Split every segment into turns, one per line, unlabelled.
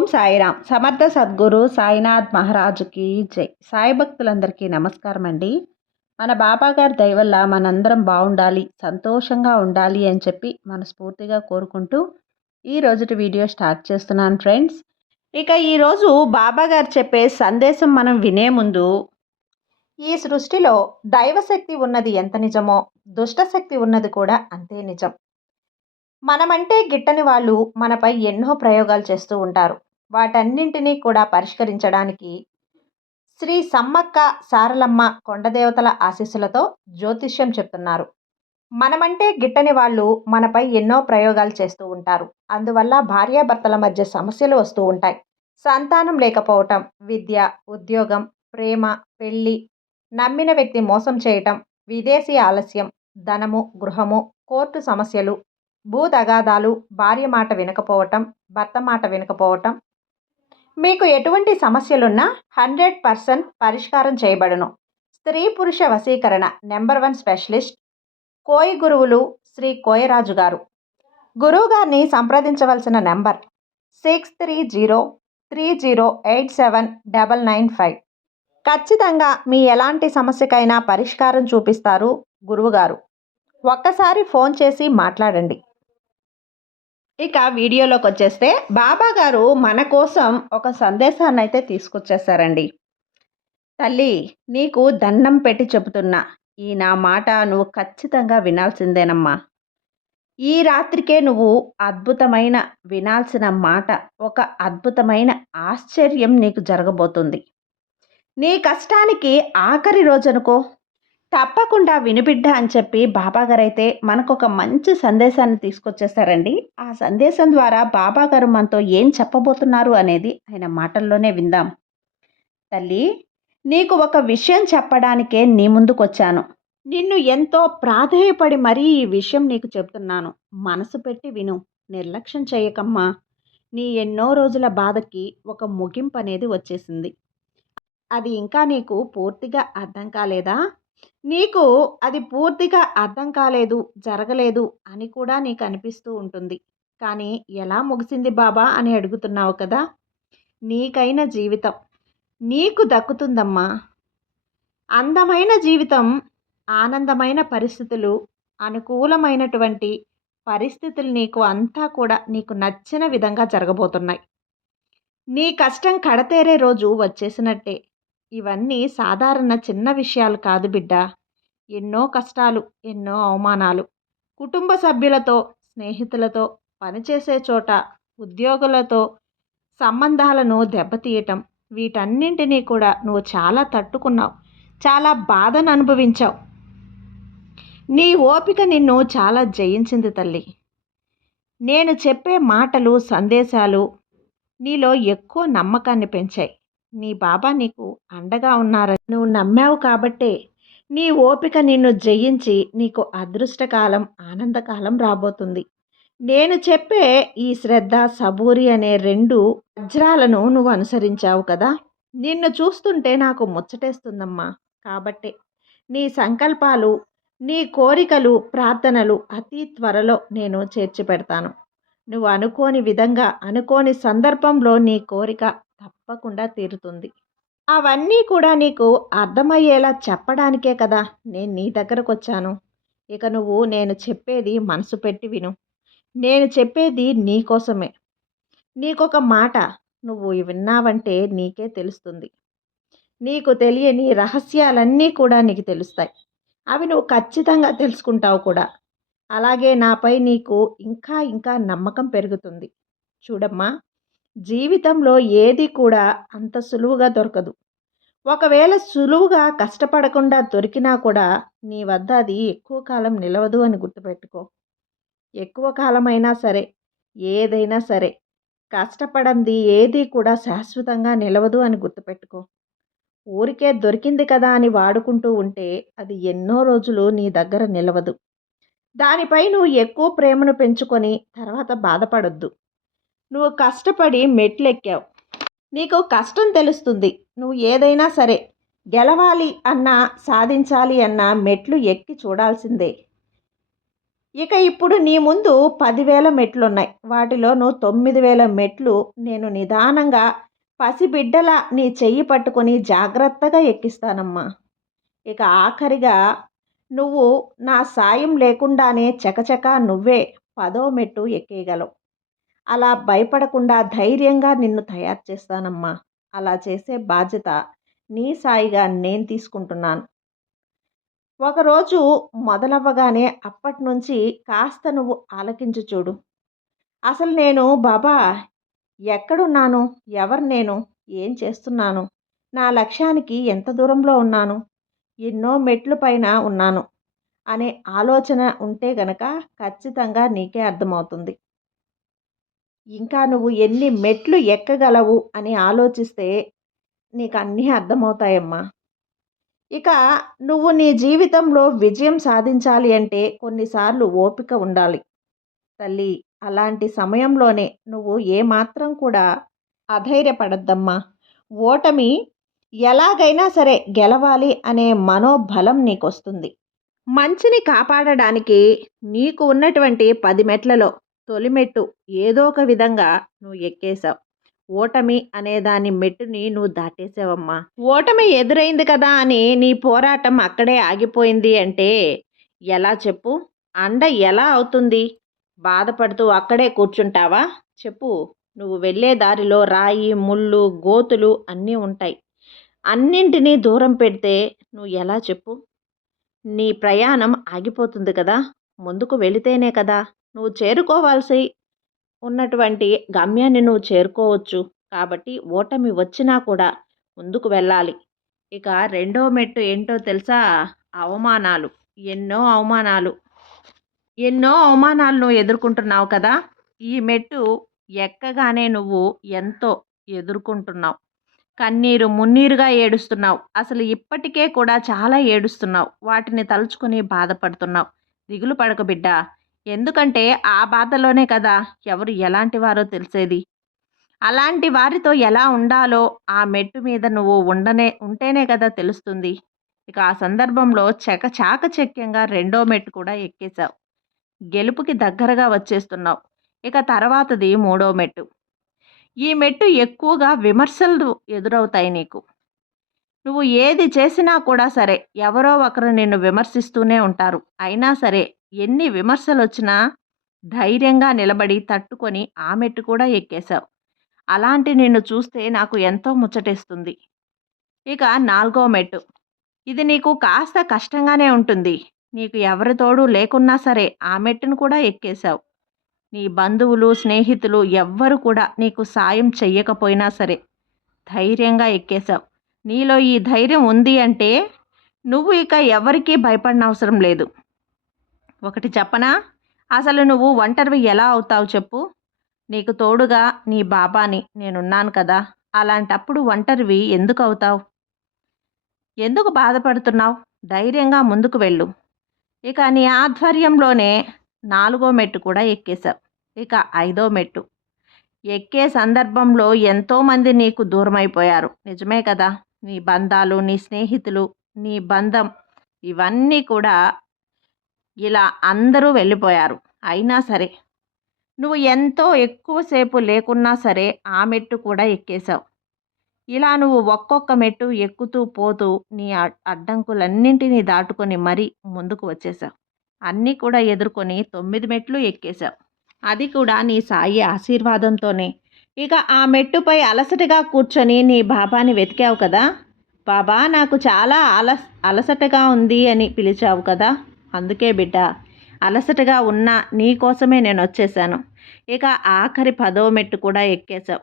ఓం సాయిరామ్. సమర్థ సద్గురు సాయినాథ్ మహారాజుకి జై. సాయి భక్తులందరికీ నమస్కారం అండి మన బాబాగారి దయవల్ల మనందరం బాగుండాలి సంతోషంగా ఉండాలి అని చెప్పి మనస్ఫూర్తిగా కోరుకుంటూ ఈ రోజుటి వీడియో స్టార్ట్ చేస్తున్నాను ఫ్రెండ్స్. ఇక ఈరోజు బాబాగారు చెప్పే సందేశం మనం వినే ముందు ఈ సృష్టిలో దైవశక్తి ఉన్నది ఎంత నిజమో దుష్టశక్తి ఉన్నది కూడా అంతే నిజం. మనమంటే గిట్టని వాళ్ళు మనపై ఎన్నో ప్రయోగాలు చేస్తూ ఉంటారు. వాటన్నింటినీ కూడా పరిష్కరించడానికి శ్రీ సమ్మక్క సారలమ్మ కొండదేవతల ఆశీస్సులతో జ్యోతిష్యం చెప్తున్నారు. మనమంటే గిట్టని వాళ్ళు మనపై ఎన్నో ప్రయోగాలు చేస్తూ ఉంటారు. అందువల్ల భార్యాభర్తల మధ్య సమస్యలు వస్తూ ఉంటాయి. సంతానం లేకపోవటం విద్య ఉద్యోగం ప్రేమ పెళ్ళి నమ్మిన వ్యక్తి మోసం చేయటం విదేశీ ఆలస్యం ధనము గృహము కోర్టు సమస్యలు భూ తగాదాలు భార్య మాట వినకపోవటం భర్త మాట వినకపోవటం మీకు ఎటువంటి సమస్యలున్నా హండ్రెడ్ పర్సెంట్ పరిష్కారం చేయబడును. స్త్రీ పురుష వశీకరణ నెంబర్ వన్ స్పెషలిస్ట్ కోయి గురువులు శ్రీ కోయరాజు గారు. గురువుగారిని సంప్రదించవలసిన number six three zero three zero eight seven double nine five. ఖచ్చితంగా మీ ఎలాంటి సమస్యకైనా పరిష్కారం చూపిస్తారు గురువుగారు ఒక్కసారి ఫోన్ చేసి మాట్లాడండి. ఇక వీడియోలోకి వచ్చేస్తే బాబా గారు మన కోసం ఒక సందేశాన్ని అయితే తీసుకొచ్చేసారండి తల్లి నీకు దండం పెట్టి చెబుతున్నా ఈ నా మాట నువ్వు ఖచ్చితంగా వినాల్సిందేనమ్మా. ఈ రాత్రికే నువ్వు అద్భుతమైన వినాల్సిన మాట ఒక అద్భుతమైన ఆశ్చర్యం నీకు జరగబోతుంది. నీ కష్టానికి ఆఖరి రోజనుకో. తప్పకుండా వినిబిడ్డ అని చెప్పి బాబాగారు అయితే మనకు ఒక మంచి సందేశాన్ని తీసుకొచ్చేసారండి ఆ సందేశం ద్వారా బాబాగారు మనతో ఏం చెప్పబోతున్నారు అనేది ఆయన మాటల్లోనే విందాం. తల్లి నీకు ఒక విషయం చెప్పడానికే నీ ముందుకు వచ్చాను నిన్ను ఎంతో ప్రాధేయపడి మరీ ఈ విషయం నీకు చెప్తున్నాను. మనసు పెట్టి విను. నిర్లక్ష్యం చేయకమ్మా. నీ ఎన్నో రోజుల బాధకి ఒక ముగింపు అనేది వచ్చేసింది. అది ఇంకా నీకు పూర్తిగా అర్థం కాలేదా? నీకు అది పూర్తిగా అర్థం కాలేదు జరగలేదు అని కూడా నీకు అనిపిస్తూ ఉంటుంది. కానీ ఎలా ముగిసింది బాబా అని అడుగుతున్నావు కదా? నీకైన జీవితం. నీకు దక్కుతుందమ్మా. అందమైన జీవితం ఆనందమైన పరిస్థితులు అనుకూలమైనటువంటి పరిస్థితులు నీకు అంతా కూడా నీకు నచ్చిన విధంగా జరగబోతున్నాయి. నీ కష్టం కడతేరే రోజు వచ్చేసినట్టే. ఇవన్నీ సాధారణ చిన్న విషయాలు కాదు బిడ్డ. ఎన్నో కష్టాలు ఎన్నో అవమానాలు. కుటుంబ సభ్యులతో స్నేహితులతో పనిచేసే చోట ఉద్యోగులతో సంబంధాలను దెబ్బతీయటం వీటన్నింటినీ కూడా నువ్వు చాలా తట్టుకున్నావు. చాలా బాధను అనుభవించావు. నీ ఓపిక నిన్ను చాలా జయించింది తల్లి. నేను చెప్పే మాటలు సందేశాలు నీలో ఎక్కువ నమ్మకాన్ని పెంచాయి. నీ బాబా నీకు అండగా ఉన్నారని నువ్వు నమ్మావు కాబట్టే నీ ఓపిక నిన్ను జయించి నీకు అదృష్టకాలం ఆనందకాలం రాబోతుంది. నేను చెప్పే ఈ శ్రద్ధ సబూరి అనే రెండు వజ్రాలను నువ్వు అనుసరించావు కదా? నిన్ను చూస్తుంటే నాకు ముచ్చటేస్తుందమ్మా. కాబట్టే నీ సంకల్పాలు నీ కోరికలు ప్రార్థనలు అతి త్వరలో నేను చేర్చి పెడతాను నువ్వు అనుకోని విధంగా అనుకోని సందర్భంలో నీ కోరిక తప్పకుండా తీరుతుంది. అవన్నీ కూడా నీకు అర్థమయ్యేలా చెప్పడానికే కదా నేను నీ దగ్గరకు వచ్చాను ఇక నువ్వు నేను చెప్పేది మనసు పెట్టి విను. నేను చెప్పేది నీకోసమే నీకొక మాట నువ్వు విన్నావంటే నీకే తెలుస్తుంది. నీకు తెలియని రహస్యాలన్నీ కూడా నీకు తెలుస్తాయి. అవి నువ్వు ఖచ్చితంగా తెలుసుకుంటావు కూడా. అలాగే నాపై నీకు ఇంకా ఇంకా నమ్మకం పెరుగుతుంది. చూడమ్మా. జీవితంలో ఏది కూడా అంత సులువుగా దొరకదు. ఒకవేళ సులువుగా కష్టపడకుండా దొరికినా కూడా నీ వద్ద అది ఎక్కువ కాలం నిలవదు అని గుర్తుపెట్టుకో. ఎక్కువ కాలమైనా సరే ఏదైనా సరే కష్టపడంది ఏది కూడా శాశ్వతంగా నిలవదు అని గుర్తుపెట్టుకో. ఊరికే దొరికింది కదా అని వాడుకుంటూ ఉంటే అది ఎన్నో రోజులు నీ దగ్గర నిలవదు. దానిపై నువ్వు ఎక్కువ ప్రేమను పెంచుకొని తర్వాత బాధపడొద్దు. నువ్వు కష్టపడి మెట్లెక్కావు. నీకు కష్టం తెలుస్తుంది. నువ్వు ఏదైనా సరే గెలవాలి అన్నా సాధించాలి అన్నా మెట్లు ఎక్కి చూడాల్సిందే. ఇక ఇప్పుడు నీ ముందు పదివేల మెట్లున్నాయి. వాటిలో నువ్వు తొమ్మిది వేల మెట్లు నేను నిదానంగా పసిబిడ్డల నీ చెయ్యి పట్టుకొని జాగ్రత్తగా ఎక్కిస్తానమ్మా. ఇక ఆఖరిగా నువ్వు నా సాయం లేకుండానే చకచక నువ్వే పదో మెట్టు ఎక్కేయగలవు. అలా భయపడకుండా ధైర్యంగా నిన్ను తయారు చేస్తానమ్మా. అలా చేసే బాధ్యత నీ సాయిగా నేను తీసుకుంటున్నాను. ఒకరోజు మొదలవ్వగానే అప్పటి నుంచి కాస్త నువ్వు ఆలకించి చూడు. అసలు నేను బాబా ఎక్కడున్నాను? ఎవరు నేను? ఏం చేస్తున్నాను? నా లక్ష్యానికి ఎంత దూరంలో ఉన్నాను? ఎన్నో మెట్లు పైన ఉన్నాను. అనే ఆలోచన ఉంటే గనక ఖచ్చితంగా నీకే అర్థమవుతుంది. ఇంకా నువ్వు ఎన్ని మెట్లు ఎక్కగలవు అని ఆలోచిస్తే నీకు అన్నీ అర్థమవుతాయమ్మా. ఇక నువ్వు నీ జీవితంలో విజయం సాధించాలి అంటే కొన్నిసార్లు ఓపిక ఉండాలి. తల్లి అలాంటి సమయంలోనే నువ్వు ఏమాత్రం కూడా అధైర్యపడద్దమ్మా. ఓటమి ఎలాగైనా సరే గెలవాలి అనే మనోబలం నీకు వస్తుంది మంచిని కాపాడడానికి నీకు ఉన్నటువంటి పది మెట్లలో తొలిమెట్టు ఏదో ఒక విధంగా నువ్వు ఎక్కేశావు. ఓటమి అనే దాని మెట్టుని నువ్వు దాటేసావమ్మా ఓటమి ఎదురైంది కదా అని నీ పోరాటం అక్కడే ఆగిపోయింది అంటే ఎలా చెప్పు? అండ ఎలా అవుతుంది? బాధపడుతూ అక్కడే కూర్చుంటావా? చెప్పు. నువ్వు వెళ్ళే దారిలో రాయి ముళ్ళు గోతులు అన్నీ ఉంటాయి. అన్నింటినీ దూరం పెడితే నువ్వు ఎలా చెప్పు? నీ ప్రయాణం ఆగిపోతుంది కదా. ముందుకు వెళితేనే కదా. నువ్వు చేరుకోవాల్సి ఉన్నటువంటి గమ్యాన్ని నువ్వు చేరుకోవచ్చు. కాబట్టి ఓటమి వచ్చినా కూడా ముందుకు వెళ్ళాలి. ఇక రెండో మెట్టు ఏంటో తెలుసా? అవమానాలు. ఎన్నో అవమానాలు. ఎన్నో అవమానాలు నువ్వు ఎదుర్కొంటున్నావు కదా? ఈ మెట్టు ఎక్కగానే నువ్వు ఎంతో ఎదుర్కొంటున్నావు. కన్నీరు మున్నీరుగా ఏడుస్తున్నావు. అసలు ఇప్పటికే కూడా చాలా ఏడుస్తున్నావు. వాటిని తలుచుకుని బాధపడుతున్నావు. దిగులు పడక బిడ్డ. ఎందుకంటే ఆ బాధలోనే కదా ఎవరు ఎలాంటి వారో తెలిసేది. అలాంటి వారితో ఎలా ఉండాలో ఆ మెట్టు మీద నువ్వు ఉండనే ఉంటేనే కదా తెలుస్తుంది. ఇక ఆ సందర్భంలో చక చాకచక్యంగా రెండో మెట్టు కూడా ఎక్కేశావు. గెలుపుకి దగ్గరగా వచ్చేస్తున్నావు. ఇక తర్వాతది మూడో మెట్టు. ఈ మెట్టు ఎక్కువగా విమర్శలు ఎదురవుతాయి నీకు. నువ్వు ఏది చేసినా కూడా సరే ఎవరో ఒకరు నిన్ను విమర్శిస్తూనే ఉంటారు. అయినా సరే ఎన్ని విమర్శలు వచ్చినా ధైర్యంగా నిలబడి తట్టుకొని ఆ మెట్టు కూడా ఎక్కేశావు. అలాంటి నిన్ను చూస్తే నాకు ఎంతో ముచ్చటేస్తుంది. ఇక నాలుగో మెట్టు. ఇది నీకు కాస్త కష్టంగానే ఉంటుంది. నీకు ఎవరి తోడు లేకున్నా సరే ఆ మెట్టును కూడా ఎక్కేశావు. నీ బంధువులు స్నేహితులు ఎవ్వరు కూడా నీకు సాయం చెయ్యకపోయినా సరే ధైర్యంగా ఎక్కేశావు. నీలో ఈ ధైర్యం ఉంది అంటే నువ్వు ఇక ఎవరికీ భయపడిన అవసరం లేదు. ఒకటి చెప్పనా? అసలు నువ్వు ఒంటరివి ఎలా అవుతావు చెప్పు. నీకు తోడుగా నీ బాబాని నేనున్నాను కదా అలాంటప్పుడు ఒంటరివి ఎందుకు అవుతావు? ఎందుకు బాధపడుతున్నావు? ధైర్యంగా ముందుకు వెళ్ళు. ఇక నీ ఆధ్వర్యంలోనే నాలుగో మెట్టు కూడా ఎక్కేశావు. ఇక ఐదో మెట్టు. ఎక్కే సందర్భంలో ఎంతోమంది నీకు దూరమైపోయారు. నిజమే కదా. నీ బంధాలు నీ స్నేహితులు నీ బంధం ఇవన్నీ కూడా ఇలా అందరూ వెళ్ళిపోయారు. అయినా సరే నువ్వు ఎంతో ఎక్కువసేపు లేకున్నా సరే ఆ మెట్టు కూడా ఎక్కేశావు. ఇలా నువ్వు ఒక్కొక్క మెట్టు ఎక్కుతూ పోతూ నీ అడ్డంకులన్నింటినీ దాటుకొని మరీ ముందుకు వచ్చేసావు అన్నీ కూడా ఎదుర్కొని తొమ్మిది మెట్లు ఎక్కేశావు. అది కూడా నీ సాయి ఆశీర్వాదంతోనే. ఇక ఆ మెట్టుపై అలసటగా కూర్చొని నీ బాబాని వెతికావు కదా? బాబా నాకు చాలా అలస అలసటగా ఉంది అని పిలిచావు కదా? అందుకే బిడ్డ అలసటగా ఉన్న నీ కోసమే నేను వచ్చేసాను ఇక ఆఖరి పదవ మెట్టు కూడా ఎక్కేశావు.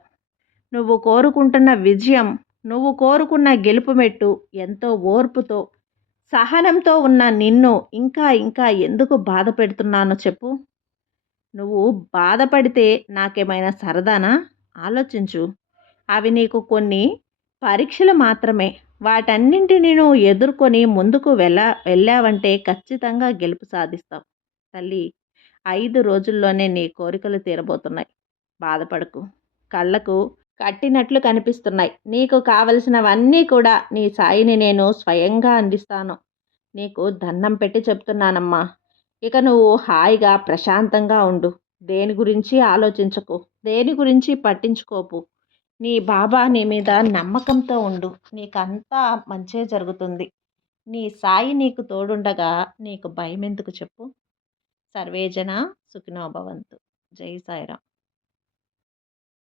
నువ్వు కోరుకుంటున్న విజయం నువ్వు కోరుకున్న గెలుపు మెట్టు ఎంతో ఓర్పుతో సహనంతో ఉన్న నిన్ను ఇంకా ఇంకా ఎందుకు బాధ పెడుతున్నానో చెప్పు. నువ్వు బాధపడితే నాకేమైనా సరదానా? ఆలోచించు. అవి నీకు కొన్ని పరీక్షలు మాత్రమే. వాటన్నింటినీ నువ్వు ఎదుర్కొని ముందుకు వెళ్ళ వెళ్ళావంటే ఖచ్చితంగా గెలుపు సాధిస్తావు తల్లి ఐదు రోజుల్లోనే నీ కోరికలు తీరబోతున్నాయి. బాధపడకు. కళ్ళకు కట్టినట్లు కనిపిస్తున్నాయి. నీకు కావలసినవన్నీ కూడా నీ సాయిని నేను స్వయంగా అందిస్తాను. నీకు దండం పెట్టి చెప్తున్నానమ్మా. ఇక నువ్వు హాయిగా ప్రశాంతంగా ఉండు. దేని గురించి ఆలోచించకు? దేని గురించి పట్టించుకోపు నీ బాబా నీ మీద నమ్మకంతో ఉండు. నీకంతా మంచే జరుగుతుంది. నీ సాయి నీకు తోడుండగా నీకు భయం ఎందుకు చెప్పు? సర్వేజన సుఖినోభవంతు. జై సాయిరామ్.